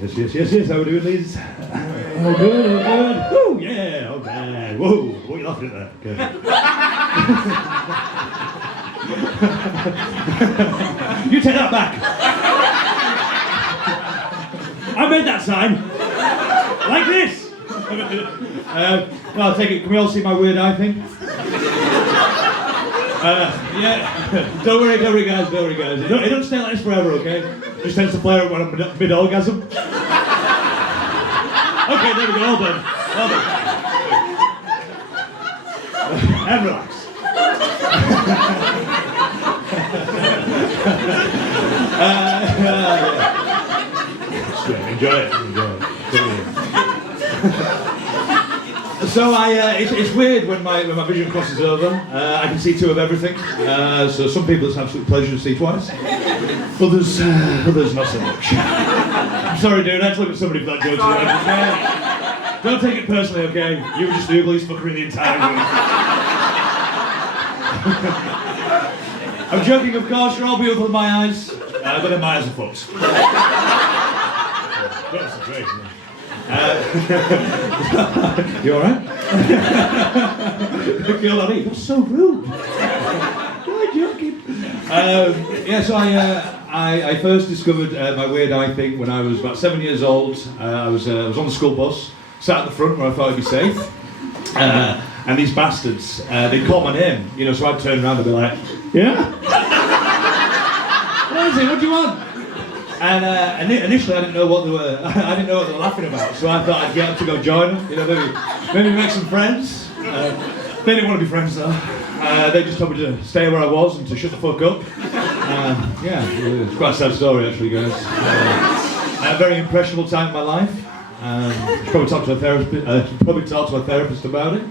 Yes. How are we doing, ladies? Oh, good. Woo, yeah, okay. Whoa, what are you laughing at there? Okay. You take that back. I made that sign. Like this. No, I'll take it. Can we all see my weird eye thing? Yeah. Don't worry, guys. It don't stay like this forever, okay? It just tends to flare up when I'm mid-orgasm. Okay, there we go. All done. And relax. Yeah. Enjoy it. So it's weird when my vision crosses over. I can see two of everything. So some people it's an absolute pleasure to see twice. Others not so much. I'm sorry, dude. I had to look at somebody for that joke. Don't take it personally, okay? You were just the ugliest fucker in the entire room. I'm joking, of course. You're all beautiful in my eyes, but then my eyes are fucked. That's great. You alright? That's so rude. Why joking? So I first discovered my weird eye thing when I was about 7 years old. I was on the school bus, sat at the front where I thought I'd be safe. And these bastards, they'd call my name, so I'd turn around and be like, yeah? What is it? What do you want? And initially I didn't know what they were. I didn't know what they were laughing about. So I thought I'd get up to go join them. Maybe make some friends. They didn't want to be friends though. They just told me to stay where I was and to shut the fuck up. It's quite a sad story actually, guys. A very impressionable time in my life. Should probably talk to a therapist about it.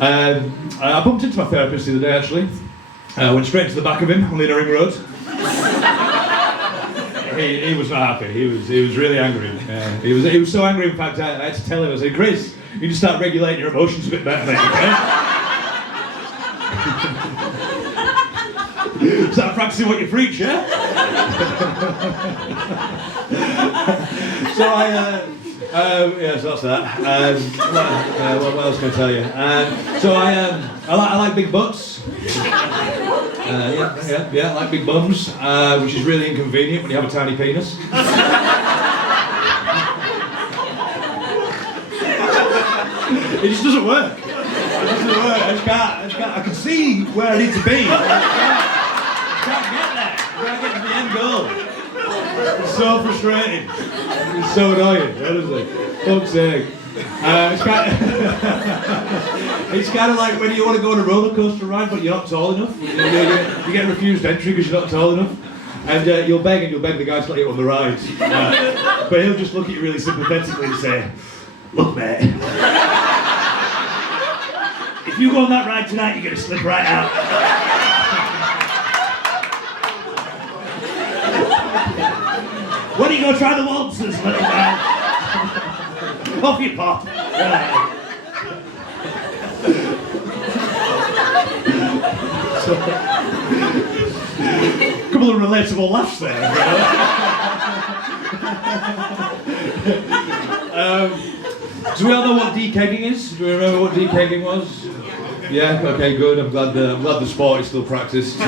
I bumped into my therapist the other day actually. Went straight to the back of him on the Ring Road. He was not happy. He was really angry. He was so angry. In fact, I had to tell him. I said, "Chris, you need to start regulating your emotions a bit better, mate. Okay? Start practicing what you preach, yeah." So so that's that. What else can I tell you? I like big butts. I like big bums, which is really inconvenient when you have a tiny penis. It just doesn't work. I can see where I need to be. I can't get there. I can't get to the end goal. It's so frustrating. It's so annoying, honestly. Fuck's sake. It's kind of like when you want to go on a roller coaster ride but you're not tall enough. You get refused entry because you're not tall enough. And you'll beg the guy to let you on the ride. But he'll just look at you really sympathetically and say, "Look, mate, if you go on that ride tonight, you're going to slip right out." When are you going to try the waltzes, little man? Off you pop. Couple of relatable laughs there. Do we all know what dekegging is? Do we remember what dekegging was? Yeah. Okay. Good. I'm glad the sport is still practiced.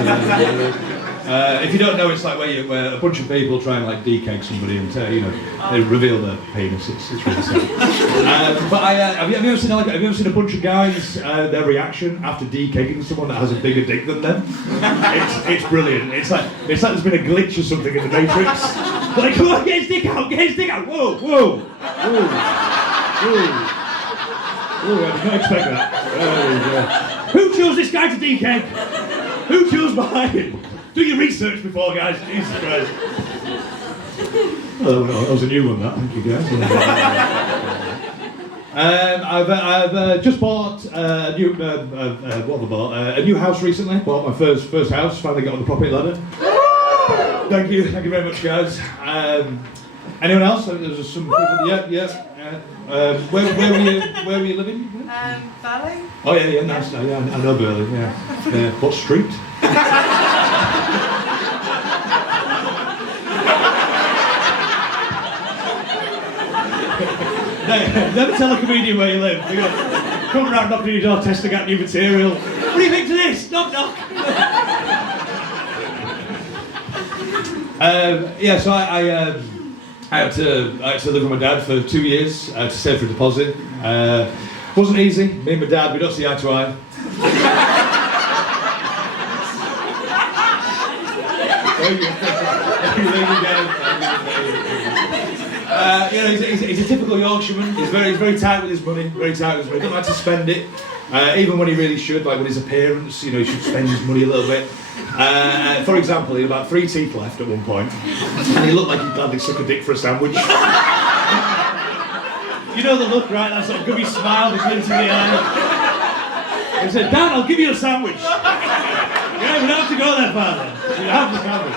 If you don't know, it's like where a bunch of people try and like dekeg somebody and they reveal their penis. It's really sad. But have you ever seen a bunch of guys their reaction after dekegging someone that has a bigger dick than them? It's brilliant. It's like there's been a glitch or something in the Matrix. Like, come on, get his dick out! Whoa! I did not expect that. Who chose this guy to dekeg? Who chose mine? Do your research before, guys. Jesus Christ. Oh, no, that was a new one, that. Thank you, guys. I've just bought a new house recently. Bought my first house. Finally got on the property ladder. Thank you very much, guys. Anyone else? There's some people. Yeah. Where were you living? Burley. Oh yeah, nice. Yeah, I know Burley. Yeah. What street? Never tell a comedian where you live. You go, come around knocking on your door, testing out new material. What do you think to this? Knock, knock. So I had to live with my dad for 2 years to save for a deposit. Wasn't easy. Me and my dad, we don't see eye to eye. He's a typical Yorkshireman. He's very tight with his money. Very tight with his money. Doesn't like to spend it, even when he really should. Like with his appearance, he should spend his money a little bit. For example, he had about 3 teeth left at one point, and he looked like he'd gladly suck a dick for a sandwich. You know the look, right? That sort of gummy smile, the glint in the eye. He said, "Dad, I'll give you a sandwich." Yeah, we don't have to go there, Father. You have the sandwich.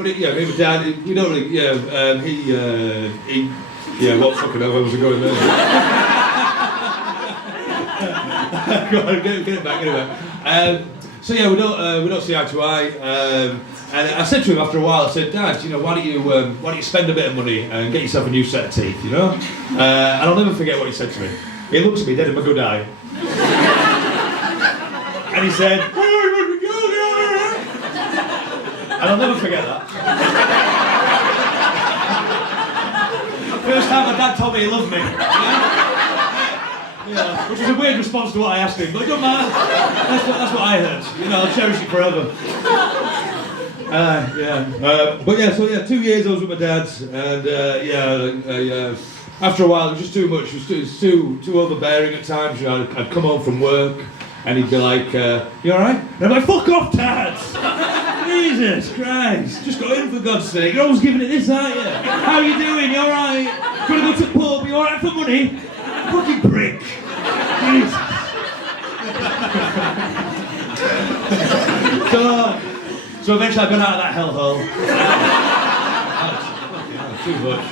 Me and my dad, we don't really, what fucking hell, where was I going there? Go on, get it back. We don't see eye to eye. And I said to him after a while, I said, "Dad, why don't you spend a bit of money and get yourself a new set of teeth, And I'll never forget what he said to me. He looked at me dead in my good eye. And he said, and I'll never forget that. First time my dad told me he loved me. Which was a weird response to what I asked him, but it don't matter. That's what I heard. I'll cherish it forever. 2 years I was with my dad, and after a while it was just too much. It was too overbearing at times. I'd come home from work, and he'd be like, "You all right?" And I'm like, "Fuck off, Dad! Jesus Christ! Just got in for God's sake. You're always giving it this, aren't you? How are you doing? You all right? Gonna go to the pub? You all right for money? Fucking prick! Jesus." So eventually I got out of that hellhole. Too much.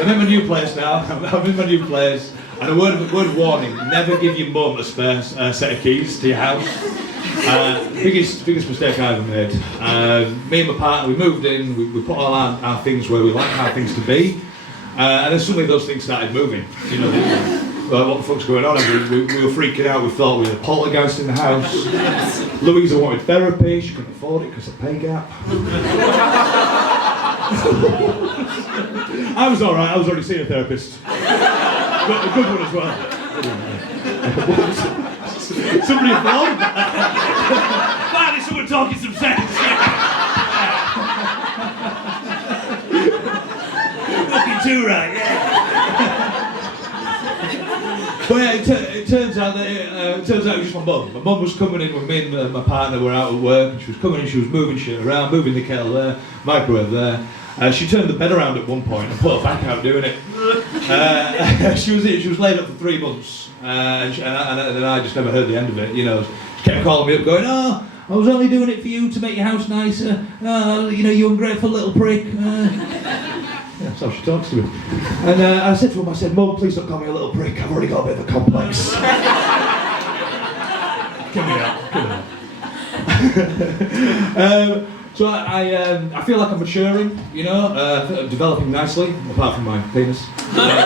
I'm in my new place now. I'm in my new place. And a word of warning: never give your mum a spare set of keys to your house. Biggest mistake I ever made. Me and my partner, we moved in. We put all our things where we like our things to be. And then suddenly those things started moving. What the fuck's going on? We were freaking out. We thought we had a poltergeist in the house. Louisa wanted therapy. She couldn't afford it because of pay gap. I was alright. I was already seeing a therapist. But a good one as well. Somebody involved? Finally, someone talking some sense. Looking too right, yeah. But it turns out that it was just my mum. My mum was coming in when me and my partner were out at work, and she was coming in, she was moving shit around, moving the kettle there, microwave there. She turned the bed around at one point and put her back out doing it. She was laid up for 3 months, and then I just never heard the end of it. She kept calling me up, going, "Oh, I was only doing it for you to make your house nicer. Oh, you ungrateful little prick." That's how she talks to me. And I said to him, "Mum, please don't call me a little prick. I've already got a bit of a complex." Give me that. So I feel like I'm maturing, developing nicely, apart from my penis. But,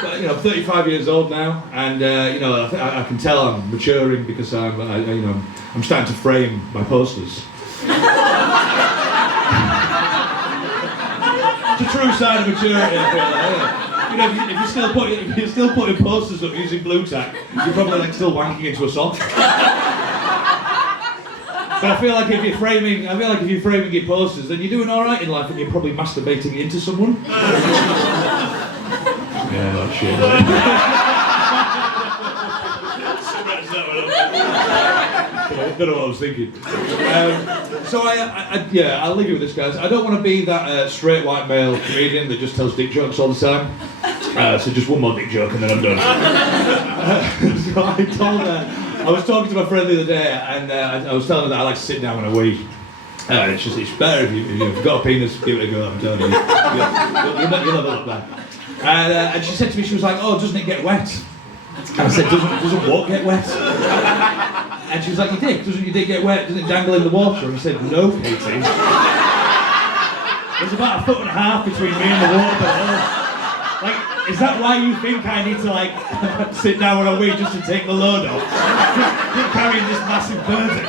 I'm 35 years old now, and I can tell I'm maturing because I'm starting to frame my posters. It's a true sign of maturity, I feel like. If you're still putting posters up using blue tack, you're probably still wanking into a sock. But I feel like if you're framing your posters, then you're doing all right in life, and you're probably masturbating into someone. Yeah, that shit. I don't know what I was thinking. I'll leave you with this, guys. I don't want to be that straight white male comedian that just tells dick jokes all the time. So just one more dick joke and then I'm done. So I was talking to my friend the other day, and I was telling her that I like to sit down when I wee. It's better if you've got a penis, give it a go, I'm telling you. You'll never look back. And she said to me, she was like, "Oh, doesn't it get wet?" And I said, doesn't what get wet? And she was like, doesn't your dick get wet? Does it dangle in the water? And I said, no, Katie. There's about 1.5 foot between me and the water. Like, is that why you think I need to, like, sit down on a wee just to take the load off? Just carrying this massive burden.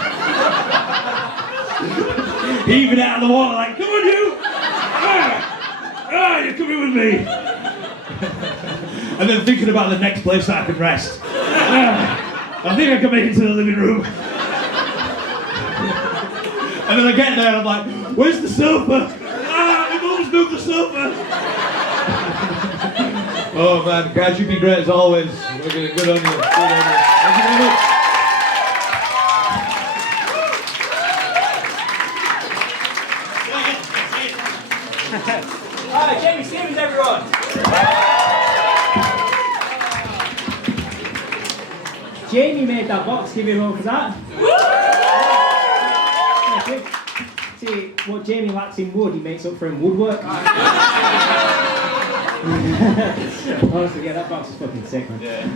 Heaving out of the water like, come on you! You're coming with me! And then thinking about the next place that I can rest. I think I can make it to the living room. And then I get there and I'm like, where's the sofa? We've almost moved the sofa! Oh man, guys, you've been great as always. Good on you. Good on you. Thank you very much. Alright, Jamie Stevens, everyone! Jamie made that box, give him a roll for that. See, what Jamie lacks in wood, he makes up for in woodwork. Honestly, yeah, that box is fucking sick, man. Yeah.